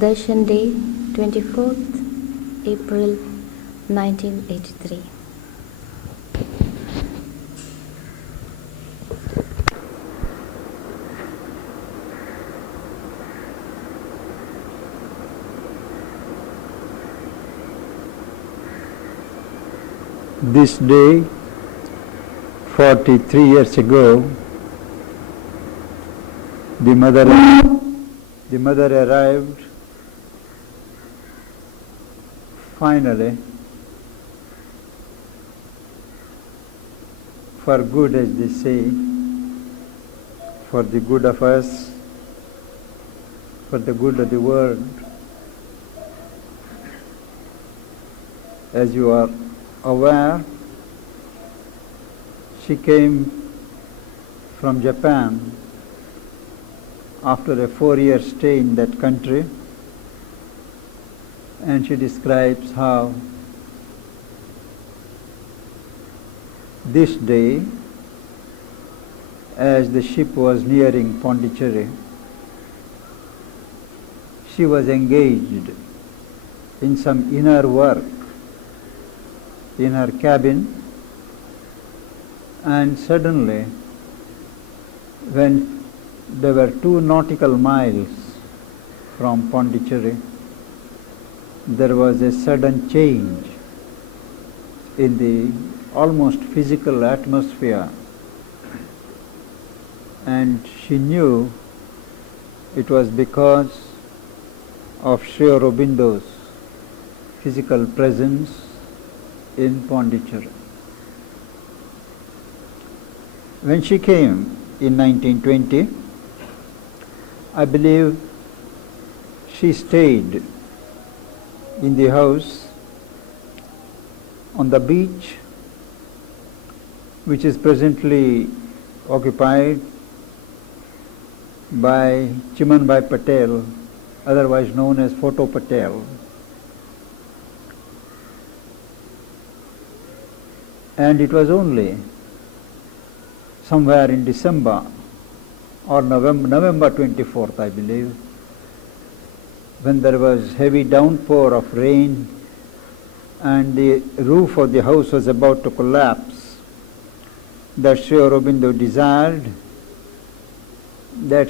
Darshan Day, 24th April 1983. This day, 43 years ago, the mother arrived finally for good, as they say, for the good of us, for the good of the world. As you are aware, she came from Japan after a 4-year stay in that country, and she describes how this day, as the ship was nearing Pondicherry, she was engaged in some inner work in her cabin, and suddenly, when they were 2 nautical miles from Pondicherry, there was a sudden change in the almost physical atmosphere, and she knew it was because of Sri Aurobindo's physical presence in Pondicherry. When she came in 1920, I believe she stayed in the house on the beach, which is presently occupied by Chimanbhai Patel, otherwise known as Photo Patel. And it was only somewhere in December or November 24th, I believe, when there was heavy downpour of rain and the roof of the house was about to collapse, that Sri Aurobindo desired that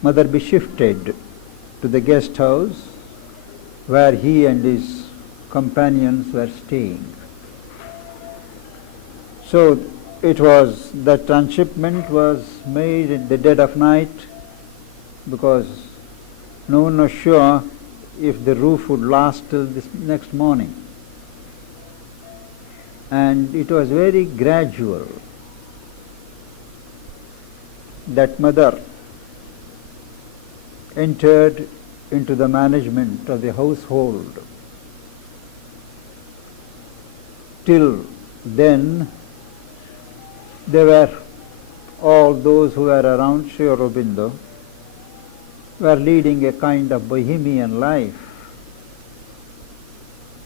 Mother be shifted to the guest house where he and his companions were staying. So that transshipment was made in the dead of night, because no one was sure if the roof would last till this next morning. And it was very gradual that Mother entered into the management of the household. Till then, there were all those who were around Sri Aurobindo were leading a kind of bohemian life,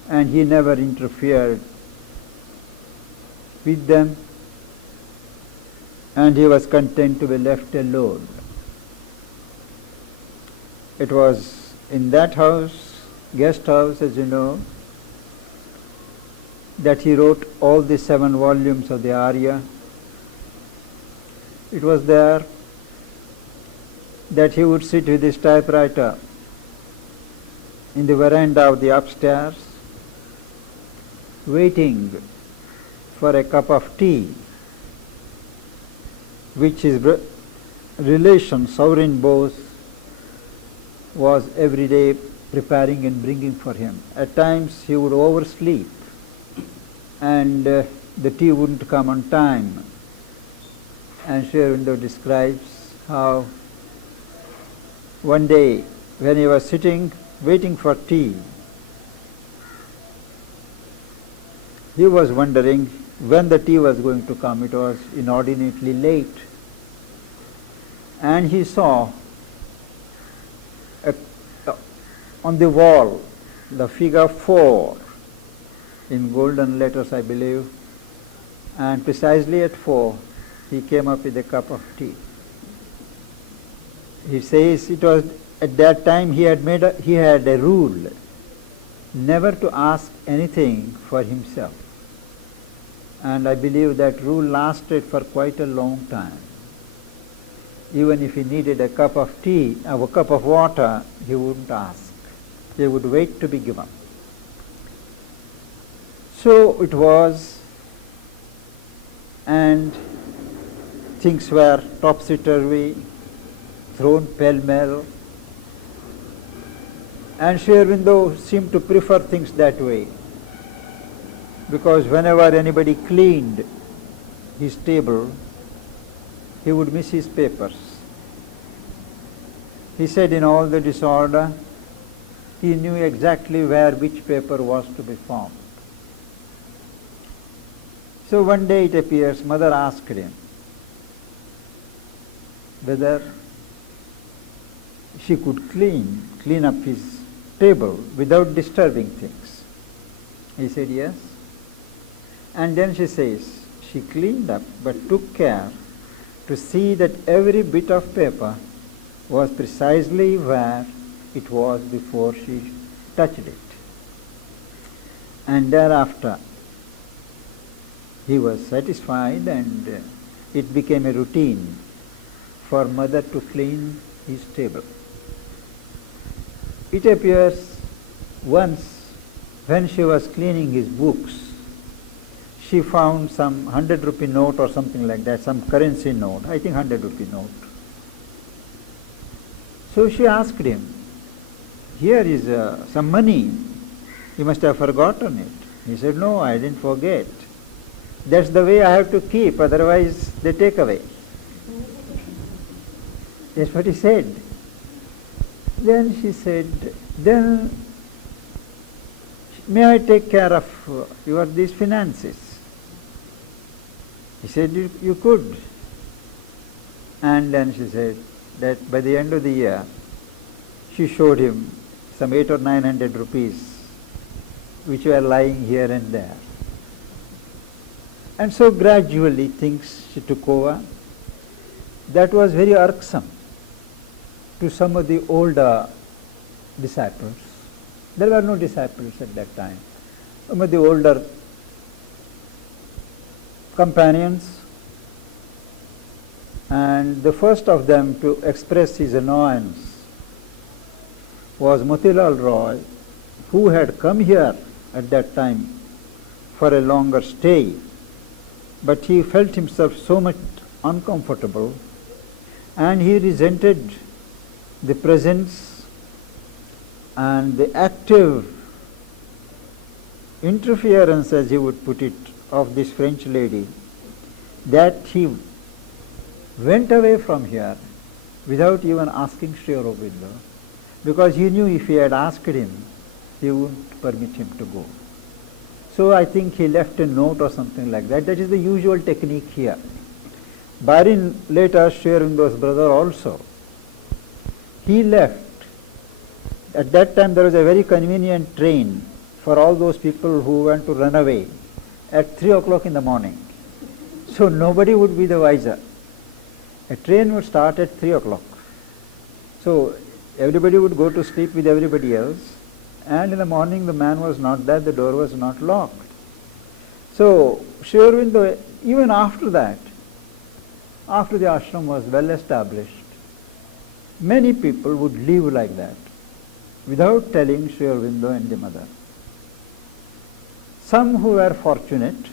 and he never interfered with them, and he was content to be left alone. It was in that house, guest house, as you know, that he wrote all the 7 volumes of the Arya. It was there that he would sit with his typewriter in the veranda of the upstairs, waiting for a cup of tea, which his relation Saurin Bose was every day preparing and bringing for him. At times he would oversleep, and the tea wouldn't come on time. And Sri Aurobindo describes how one day, when he was sitting waiting for tea, he was wondering when the tea was going to come. It was inordinately late. And he saw on the wall the figure 4 in golden letters, I believe, and precisely at 4 he came up with a cup of tea. He says it was at that time he had a rule never to ask anything for himself. And I believe that rule lasted for quite a long time. Even if he needed a cup of tea or a cup of water, he wouldn't ask. He would wait to be given. So it was, and things were topsy-turvy, thrown pell-mell, and Sri Aurobindo seemed to prefer things that way, because whenever anybody cleaned his table, he would miss his papers. He said in all the disorder, he knew exactly where which paper was to be found. So one day it appears, mother asked him whether she could clean up his table without disturbing things. He said yes. And then she says, she cleaned up but took care to see that every bit of paper was precisely where it was before she touched it. And thereafter he was satisfied, and it became a routine for mother to clean his table. It appears once when she was cleaning his books, she found some 100 rupee note or something like that, some currency note, I think 100 rupee note. So she asked him, here is some money, you must have forgotten it. He said, no, I didn't forget. That's the way I have to keep, otherwise they take away. That's what he said. Then she said, then may I take care of these finances? He said, you could. And then she said that by the end of the year, she showed him some 800 or 900 rupees, which were lying here and there. And so gradually things she took over. That was very irksome to some of the older disciples. There were no disciples at that time. Some of the older companions, and the first of them to express his annoyance was Motilal Roy, who had come here at that time for a longer stay, but he felt himself so much uncomfortable, and he resented the presence and the active interference, as he would put it, of this French lady, that he went away from here without even asking Sri Aurobindo, because he knew if he had asked him, he wouldn't permit him to go. So I think he left a note or something like that. That is the usual technique here. Byron, later Sri Aurobindo's brother also, he left. At that time there was a very convenient train for all those people who want to run away at 3 o'clock in the morning. So nobody would be the wiser. A train would start at 3 o'clock. So everybody would go to sleep with everybody else, and in the morning the man was not there, the door was not locked. So Sri Aurobindo, even after that, after the ashram was well established, many people would live like that, without telling Sri Aurobindo and the mother. Some who were fortunate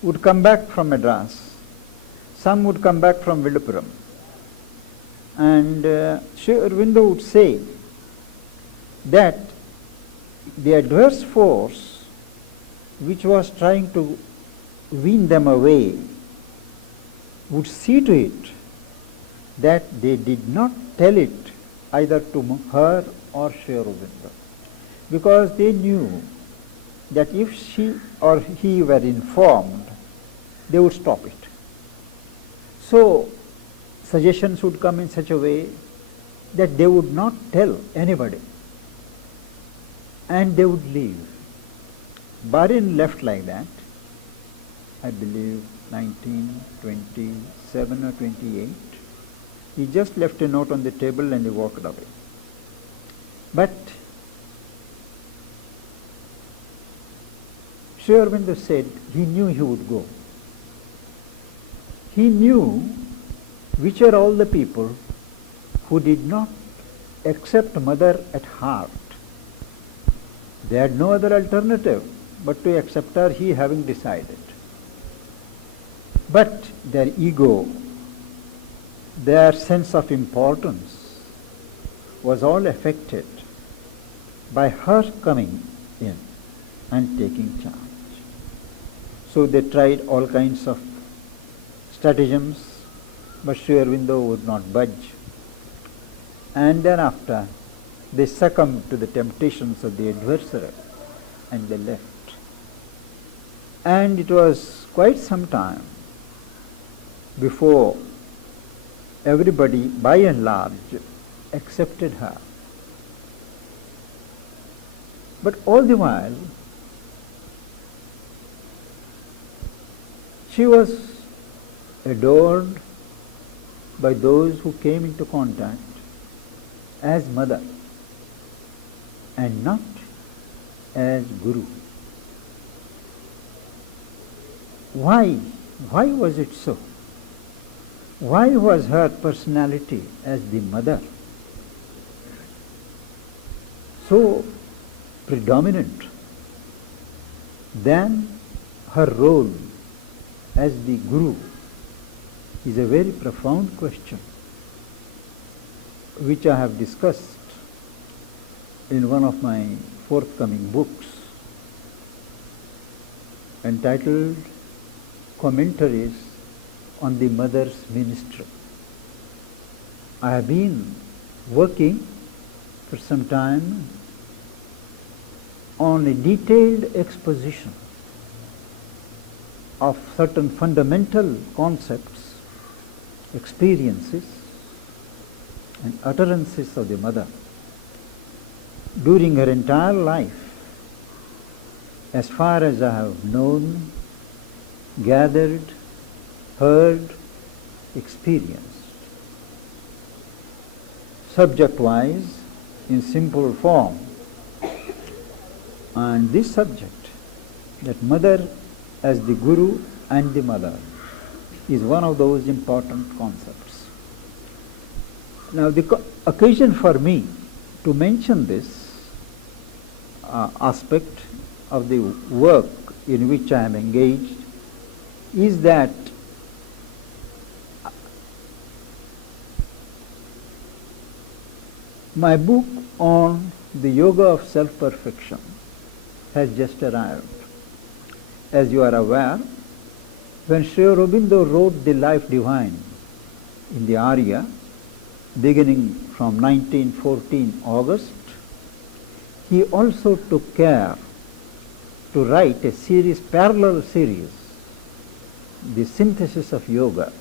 would come back from Madras, some would come back from Villupuram, and Sri Aurobindo would say that the adverse force which was trying to wean them away would see to it that they did not tell it either to her or Sri Aurobindo, because they knew that if she or he were informed, they would stop it. So suggestions would come in such a way that they would not tell anybody, and they would leave. Barin left like that, I believe 1927 or 28. He just left a note on the table and he walked away. But Sri Aurobindo said he knew he would go. He knew which are all the people who did not accept mother at heart. They had no other alternative but to accept her, he having decided. But their ego, their sense of importance was all affected by her coming in and taking charge. So they tried all kinds of stratagems, but Sri Aurobindo would not budge. And thereafter, they succumbed to the temptations of the adversary and they left. And it was quite some time before everybody, by and large, accepted her. But all the while, she was adored by those who came into contact as mother and not as guru. Why? Why was it so? Why was her personality as the mother so predominant than her role as the guru? Is a very profound question which I have discussed in one of my forthcoming books entitled Commentaries on the Mother's Ministry. I have been working for some time on a detailed exposition of certain fundamental concepts, experiences and utterances of the mother during her entire life, as far as I have known, gathered, heard, experienced. Subject-wise, in simple form. And this subject, that mother as the guru and the mother, is one of those important concepts. Now the occasion for me to mention this aspect of the work in which I am engaged is that my book on the yoga of self-perfection has just arrived. As you are aware, when Sri Aurobindo wrote the Life Divine in the Arya, beginning from 1914 August, he also took care to write a series, parallel series, the synthesis of yoga,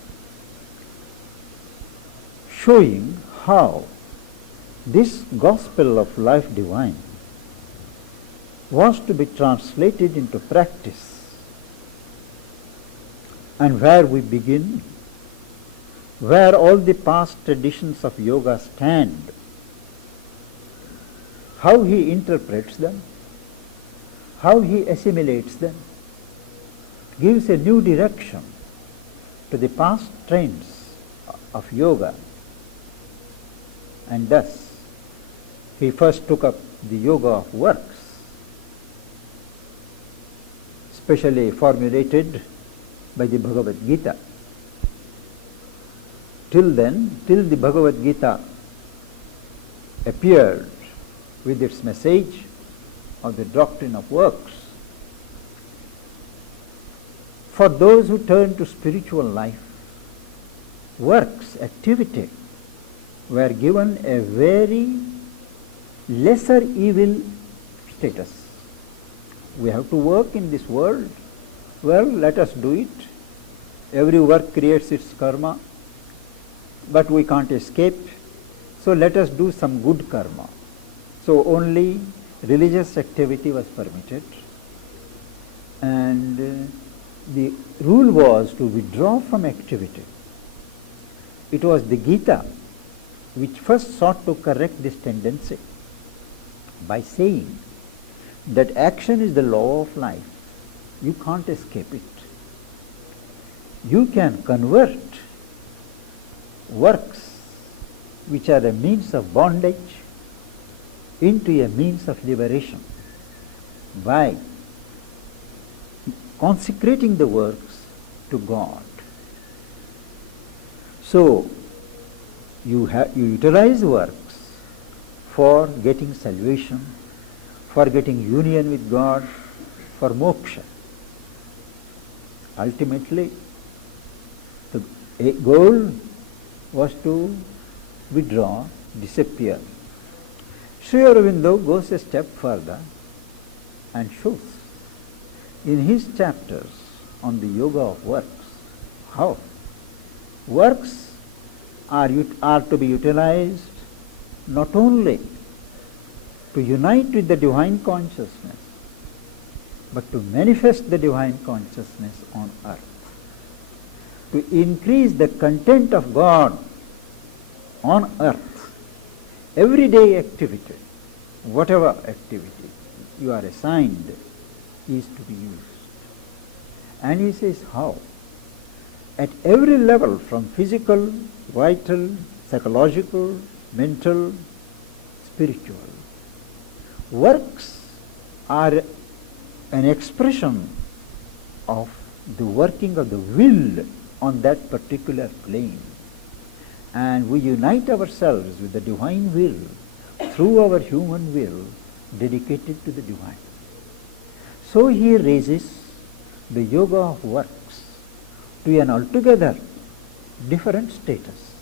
showing how this gospel of life divine was to be translated into practice, and where we begin, where all the past traditions of yoga stand, how he interprets them, how he assimilates them, gives a new direction to the past trends of yoga. And thus, he first took up the yoga of works, specially formulated by the Bhagavad Gita. Till then, till the Bhagavad Gita appeared with its message of the doctrine of works, for those who turn to spiritual life, works, activity, were given a very lesser evil status. We have to work in this world. Well, let us do it. Every work creates its karma, but we can't escape. So let us do some good karma. So only religious activity was permitted, and the rule was to withdraw from activity. It was the Gita which first sought to correct this tendency. by saying that action is the law of life. You can't escape it. You can convert works which are a means of bondage into a means of liberation by consecrating the works to God. So, you utilize works for getting salvation, for getting union with God, for moksha. Ultimately, the goal was to withdraw, disappear. Sri Aurobindo goes a step further and shows in his chapters on the yoga of works how works are to be utilized not only to unite with the divine consciousness, but to manifest the divine consciousness on earth, to increase the content of God on earth. Everyday activity, whatever activity you are assigned, is to be used. And he says how? At every level, from physical, vital, psychological, mental, spiritual. Works are an expression of the working of the will on that particular plane. And we unite ourselves with the divine will through our human will dedicated to the divine. So he raises the yoga of works to an altogether different status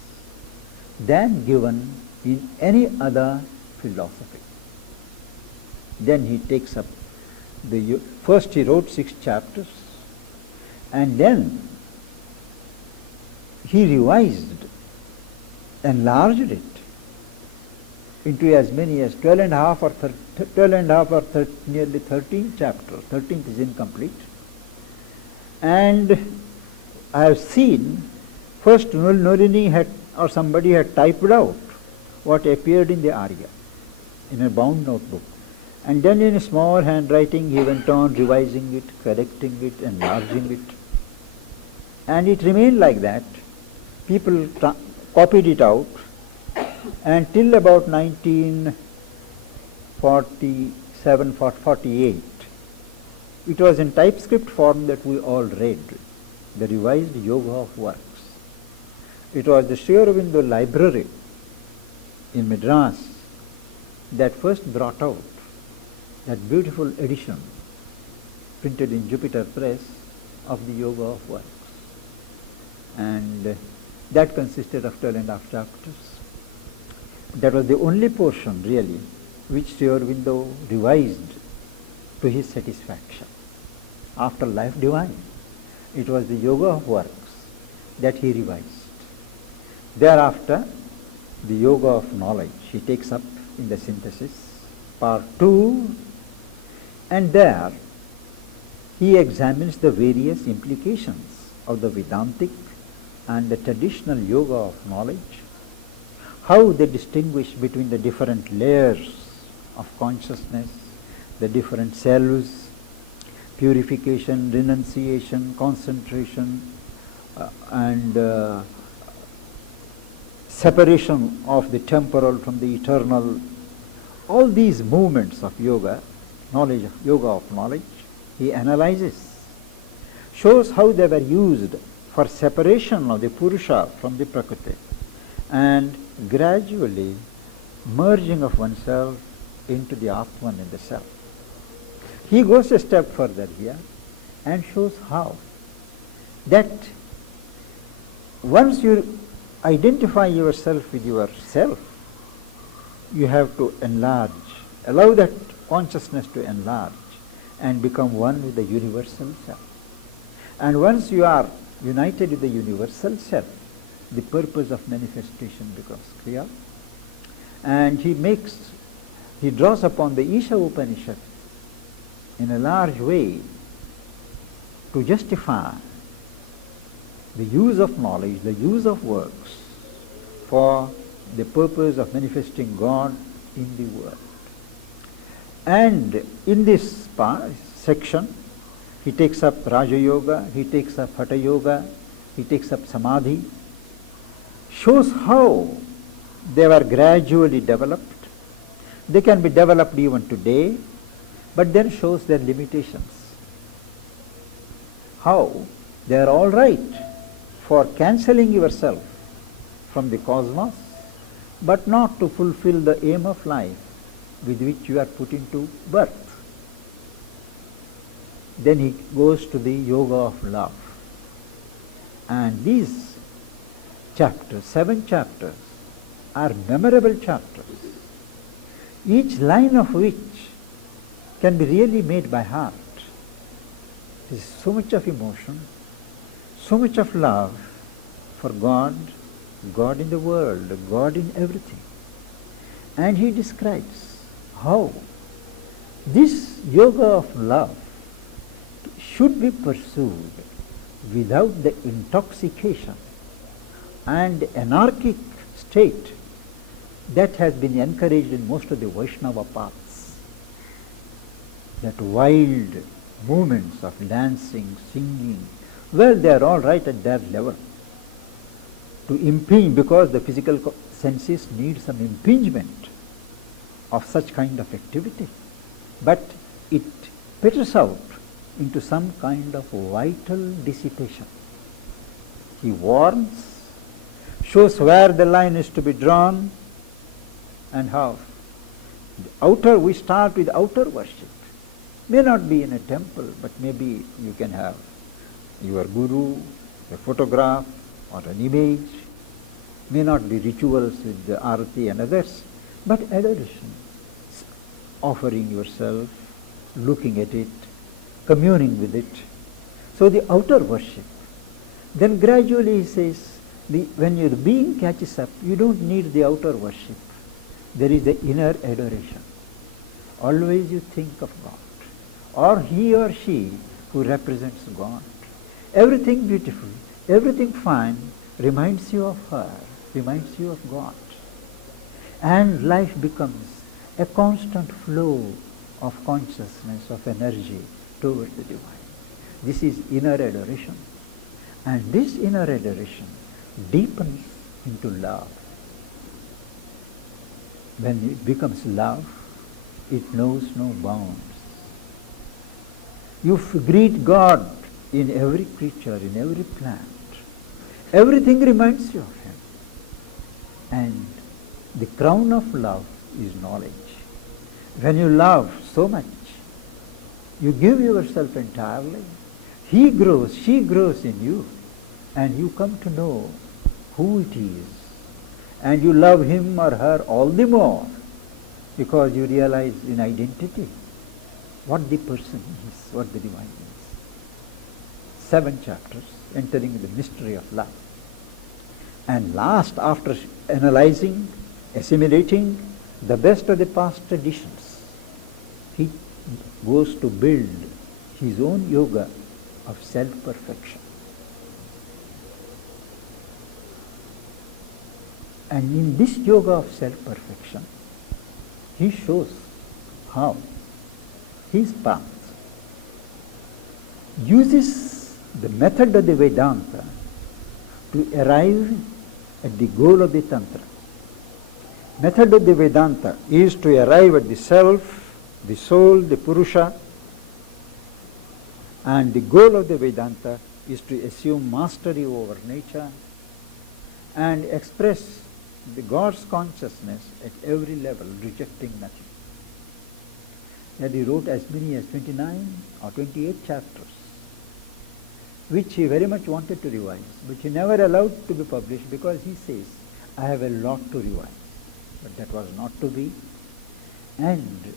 than given in any other philosophy. Then he takes up first he wrote 6 chapters, and then he revised, enlarged it into as many as 12 and a half or nearly 13 chapters. 13th is incomplete. And I have seen, first Nolini or somebody had typed out what appeared in the Arya in a bound notebook. And then in a small handwriting he went on revising it, correcting it, enlarging it. And it remained like that. People copied it out, and till about 1947, 48, it was in typescript form that we all read, the revised Yoga of Works. It was the Sri Aurobindo library in Madras that first brought out that beautiful edition printed in Jupiter Press of the Yoga of Works. And that consisted of 12 and a half chapters. That was the only portion really which Sri Aurobindo revised to his satisfaction. After Life Divine, it was the Yoga of Works that he revised. Thereafter, the Yoga of Knowledge he takes up in the synthesis, part 2, and there he examines the various implications of the Vedantic and the traditional Yoga of Knowledge, how they distinguish between the different layers of consciousness, the different selves, purification, renunciation, concentration, and separation of the temporal from the eternal. All these movements of yoga, yoga of knowledge, he analyzes, shows how they were used for separation of the Purusha from the Prakriti and gradually merging of oneself into the Atman in the self. He goes a step further here and shows how that once you identify yourself with yourself, you have to enlarge, allow that consciousness to enlarge and become one with the universal self. And once you are united with the universal self, the purpose of manifestation becomes clear. And he draws upon the Isha Upanishad in a large way to justify the use of knowledge, the use of works for the purpose of manifesting God in the world. And in this section, he takes up Raja Yoga, he takes up Hatha Yoga, he takes up Samadhi, shows how they were gradually developed. They can be developed even today, but then shows their limitations. How they are all right for cancelling yourself from the cosmos, but not to fulfill the aim of life with which you are put into birth. Then he goes to the yoga of love. And these chapters, 7 chapters, are memorable chapters, each line of which can be really made by heart. There is so much of emotion, so much of love for God, God in the world, God in everything. And he describes how this yoga of love should be pursued without the intoxication and anarchic state that has been encouraged in most of the Vaishnava paths. That wild movements of dancing, singing, well, they are all right at their level. To impinge, because the physical senses need some impingement of such kind of activity. But it peters out into some kind of vital dissipation. He warns, shows where the line is to be drawn, and how. We start with outer worship. May not be in a temple, but maybe you can have your guru, a photograph, or an image. May not be rituals with the arati and others, but adoration. Offering yourself, looking at it, communing with it. So the outer worship. Then gradually he says, when your being catches up, you don't need the outer worship. There is the inner adoration. Always you think of God, or he or she who represents God. Everything beautiful, everything fine reminds you of her, reminds you of God. And life becomes a constant flow of consciousness, of energy towards the divine. This is inner adoration. And this inner adoration deepens into love. When it becomes love, it knows no bounds. You greet God in every creature, in every plant. Everything reminds you of Him. And the crown of love is knowledge. When you love so much, you give yourself entirely. He grows, she grows in you, and you come to know who it is. And you love him or her all the more because you realize in identity what the person is, what the divine is. 7 chapters entering the mystery of love. And last, after analyzing, assimilating the best of the past traditions, he goes to build his own yoga of self-perfection. And in this yoga of self-perfection, he shows how his path uses the method of the Vedanta to arrive at the goal of the Tantra. Method of the Vedanta is to arrive at the self, the soul, the Purusha, and the goal of the Vedanta is to assume mastery over nature and express the God's consciousness at every level, rejecting nothing. And he wrote as many as 29 or 28 chapters, which he very much wanted to revise, but he never allowed to be published because he says, I have a lot to revise. But that was not to be, and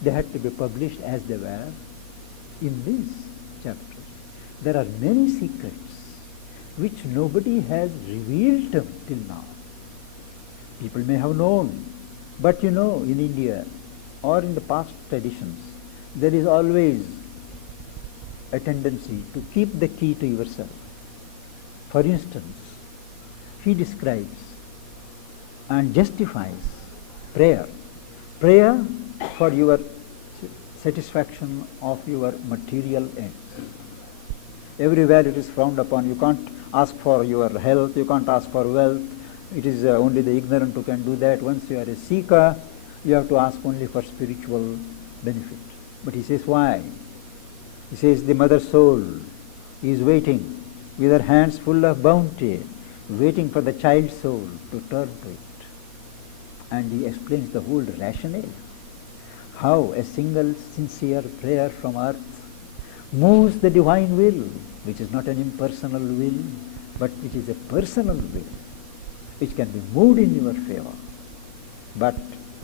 they had to be published as they were in these chapters. There are many secrets which nobody has revealed till now. People may have known, but in India or in the past traditions, there is always a tendency to keep the key to yourself. For instance, he describes and justifies prayer. Prayer for your satisfaction of your material ends. Everywhere it is frowned upon. You can't ask for your health, you can't ask for wealth. It is only the ignorant who can do that. Once you are a seeker, you have to ask only for spiritual benefit. But he says, why? He says, the mother soul is waiting with her hands full of bounty, waiting for the child soul to turn to it. And he explains the whole rationale. How a single sincere prayer from earth moves the divine will, which is not an impersonal will, but which is a personal will, which can be moved in your favor. But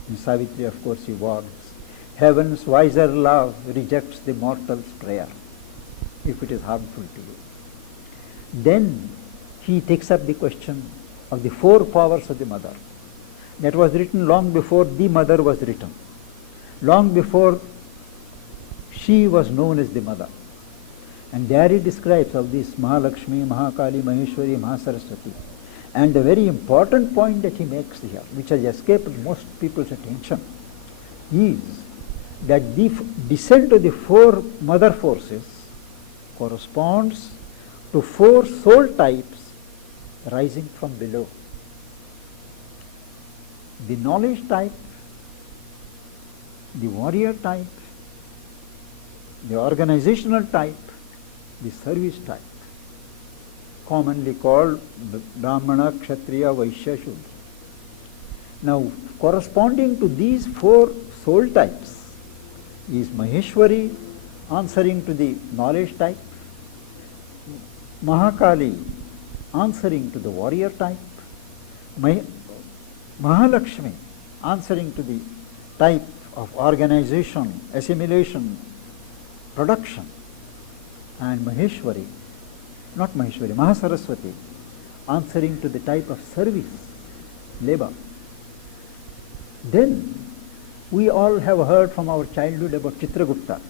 in Savitri, of course, he warns, heaven's wiser love rejects the mortal's prayer if it is harmful to you. Then he takes up the question of the four powers of the mother. That was written long before the mother was written, long before she was known as the mother. And there he describes of this Mahalakshmi, Mahakali, Maheshwari, Mahasaraswati. And the very important point that he makes here, which has escaped most people's attention, is that the descent of the four mother forces corresponds to four soul types rising from below. The knowledge type, the warrior type, the organizational type, the service type, commonly called Brahmana, Kshatriya, Vaishya, Shudra. Now, corresponding to these four soul types is Maheshwari, answering to the knowledge type, Mahakali, answering to the warrior type, Mahalakshmi, answering to the type of organization, assimilation, production, and Maheshwari, Mahasaraswati, answering to the type of service, labor. Then we all have heard from our childhood about Chitragupta.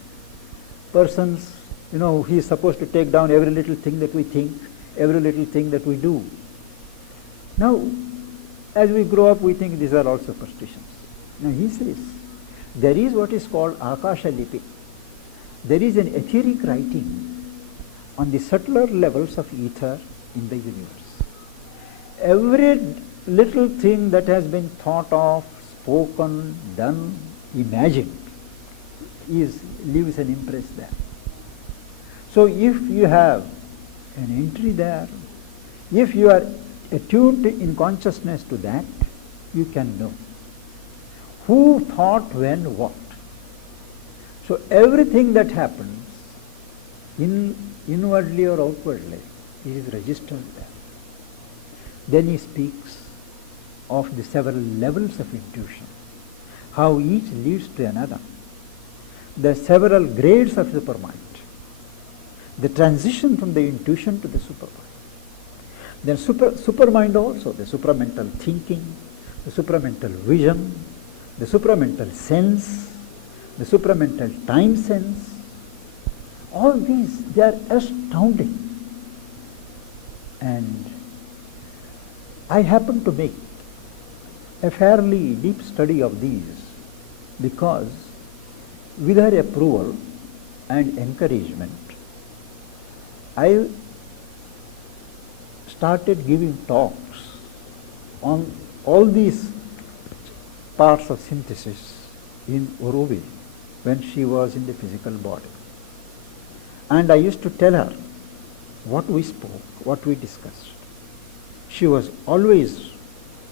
Persons, he is supposed to take down every little thing that we think, every little thing that we do. Now, as we grow up, we think these are all superstitions. Now he says, there is what is called Akasha Lipi. There is an etheric writing on the subtler levels of ether in the universe. Every little thing that has been thought of, spoken, done, imagined, leaves an impress there. So if you have an entry there, if you are attuned in consciousness to that, you can know who thought when what. So everything that happens inwardly or outwardly is registered there. Then he speaks of the several levels of intuition, how each leads to another, the several grades of supermind, the transition from the intuition to the supermind. Then supermind also, the supramental thinking, the supramental vision, the supramental sense, the supramental time sense. All these, they are astounding. And I happen to make a fairly deep study of these because with her approval and encouragement, I started giving talks on all these parts of synthesis in Aurobindo when she was in the physical body. And I used to tell her what we spoke, what we discussed. She was always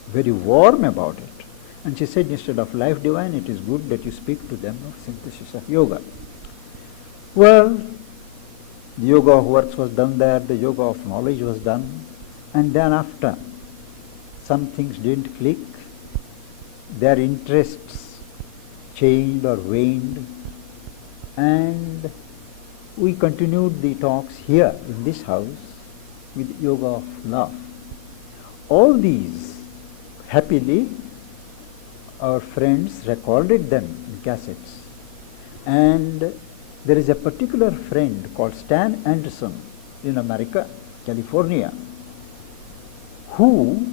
very warm about it. And she said, instead of life divine, it is good that you speak to them of synthesis of yoga. Well, the yoga of works was done there, the yoga of knowledge was done, and then after some things didn't click, their interests changed or waned, and we continued the talks here in this house with yoga of love. All these, happily, our friends recorded them in cassettes. And there is a particular friend called Stan Anderson in America, California, who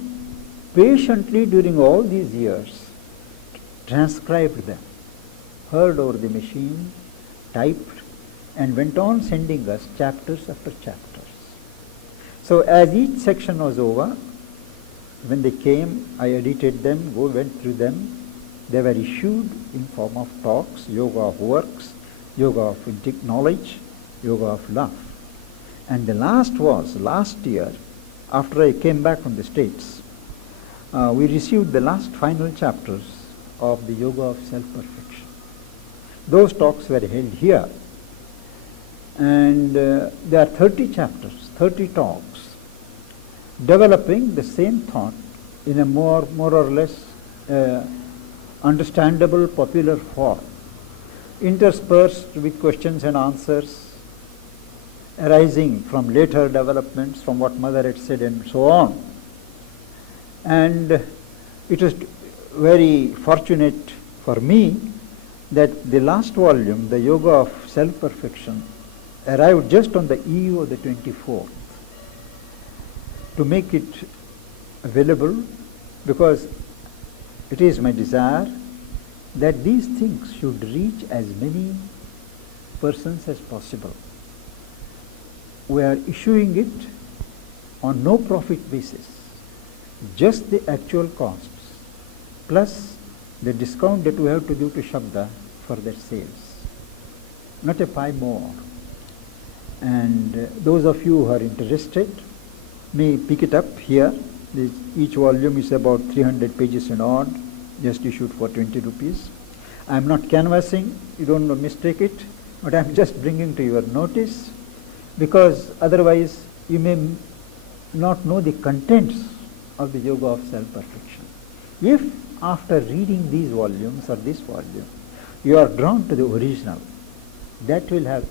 patiently during all these years transcribed them, heard over the machine, typed, and went on sending us chapters after chapters. So as each section was over, when they came, I edited them, went through them. They were issued in form of talks, yoga of works, yoga of knowledge, yoga of love. And the last was, last year, after I came back from the States, we received the last final chapters of the yoga of self-perfection. Those talks were held here. And there are 30 chapters, 30 talks, developing the same thought in a more or less understandable, popular form, interspersed with questions and answers arising from later developments, from what Mother had said and so on. And it was very fortunate for me that the last volume, the Yoga of Self-Perfection, arrived just on the eve of the 24th to make it available, because it is my desire that these things should reach as many persons as possible. We are issuing it on no profit basis, just the actual costs plus the discount that we have to do to Shabda for their sales, not a pie more. And those of you who are interested may pick it up here. Each volume is about 300 pages and odd, just issued for 20 rupees. I am not canvassing, you don't mistake it, but I am just bringing to your notice, because otherwise you may not know the contents of the Yoga of Self-Perfection. If after reading these volumes or this volume, you are drawn to the original, that will have